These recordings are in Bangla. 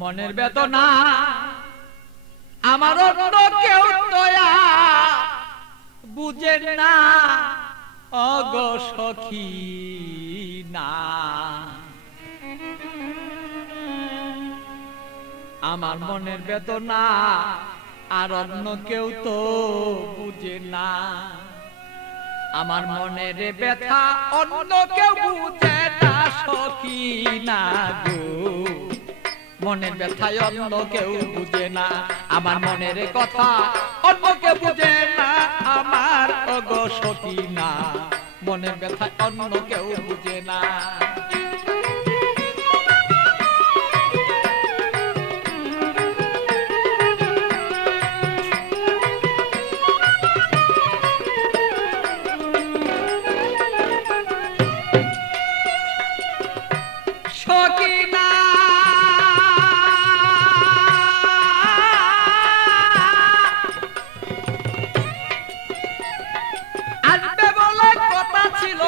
মনের বেদনা আমার অন্য কেউ দয়া বুঝে না অগো সখী না। আমার মনের বেদনা আর অন্য কেউ তো বুঝে না। আমার মনের ব্যথা অন্য কেউ বুঝে না সখী না গো। মনের ব্যথায় অন্য কেউ বুঝে না, আমার মনের কথা অন্য কেউ বুঝে না আমার অগো সখী না। মনের ব্যথায় অন্য কেউ বুঝে না। সখী না আসবে বলে কথা ছিল,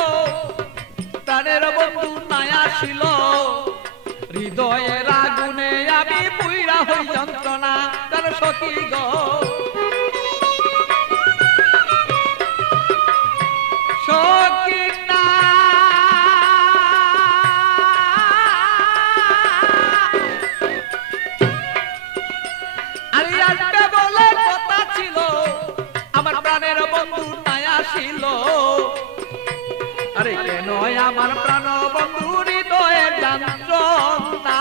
প্রাণের বন্ধু নাই আসিল। হৃদয়ের আগুনে আমি পুইরা হই যন্ত্রণা তার সখী গো। সখী না আসবে বলে কথা ছিল, আমার প্রাণের বন্ধু নাই আসিল। আরে কেন আমার প্রাণ বন্ধু হৃদয়ের যন্ত্রণা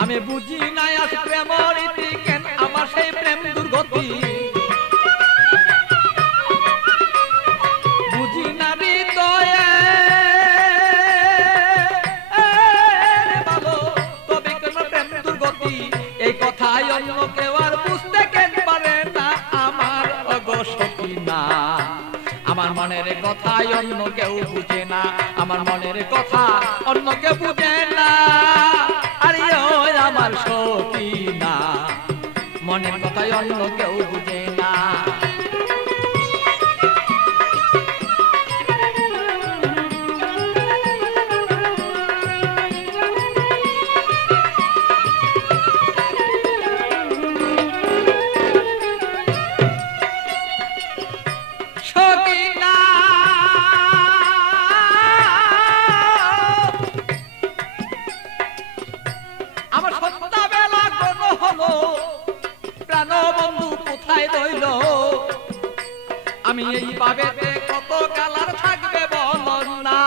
আমি বুঝি নাই আজ প্রেম রীতি কেন আমার সেই প্রেম দুর্গতি। বুঝি না হৃদয়ে ভালো তবে কেন প্রেম দুর্গতি। এই কথাই অন্য কেউ আর বুঝতে কেন পারে না আমার অগো সখী না। আমার মনের কথাই অন্য কেউ বুঝে না, আমার মনের কথা অন্য কেউ বুঝে না। আরে ও আমার সখী না, মনের কথাই অন্য কেউ বুঝে না। সখী না আমার সন্ধ্যাবেলা কোন হলো, প্রাণ বন্ধু কোথায় রইল। আমি এইভাবে কত কালার থাকবে বল না।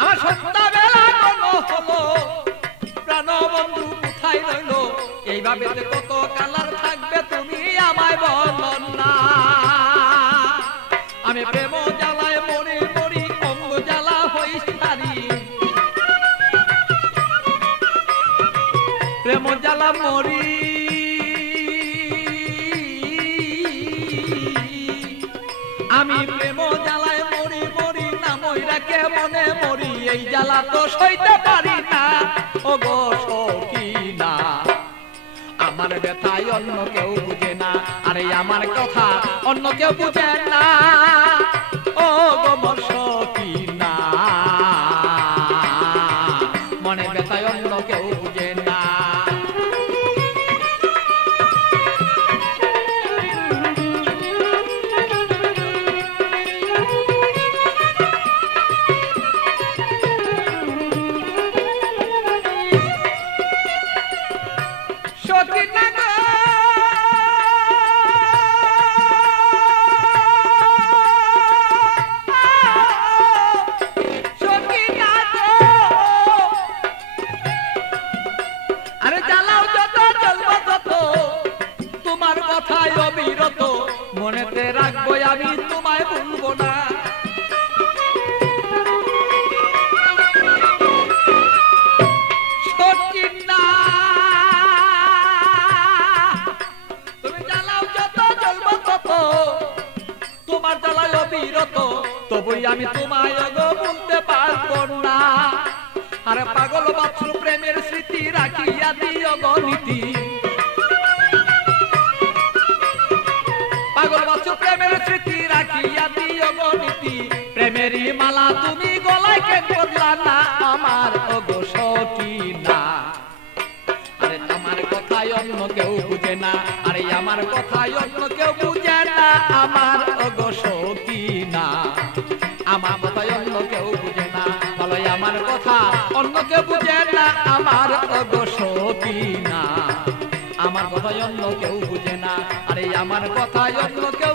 আমার সন্ধ্যাবেলা কোন হলো, প্রাণ বন্ধু কোথায় রইল। এইভাবে কত কালার থাকবে তুমি আমায় বল না। আমি প্রেম জ্বালায় মরি মরি অঙ্গ জ্বালা হই সারি। প্রেম জ্বালা মরি আমি প্রেম জ্বালায় মরি মরি না মইরা কে মনে মরি। এই জ্বালা তো সইতে পারি না ওগো সখী না। আমার ব্যথায় অন্য কেউ বুঝে না, আরে আমার কথা অন্য কেউ বুঝে না ও গো মোর সখী না। মনের ব্যথায় অন্য কেউ বুঝে না। সখী না গো সখী না গো আরে জ্বালাও যত জ্বলবো তত তোমার কথায় অবিরত। মনেতে রাখবো আমি তোমায় ভুলবো না। সখী না তুমি জ্বালাও যত জ্বলবো তত তোমার জ্বালায় অবিরত। তবুই আমি তোমায় গো বলতে পারবো না। আরে পাগল বাছুর প্রেমের স্মৃতি রাখিয়া দিও গো নীতি। পাগল করলা না আমার ওগো সকিনা। আরে আমার কথাই অন্য কেউ বুঝে না, আরে আমার কথাই অন্য কেউ বুঝে না আমার ওগো সকিনা। আমার কথাই অন্য কেউ বুঝে না, বলো আমার কথা অন্য কেউ বুঝে না আমার ওগো সকিনা। আমার কথাই অন্য কেউ বুঝে না, আরে আমার কথাই অন্য কেউ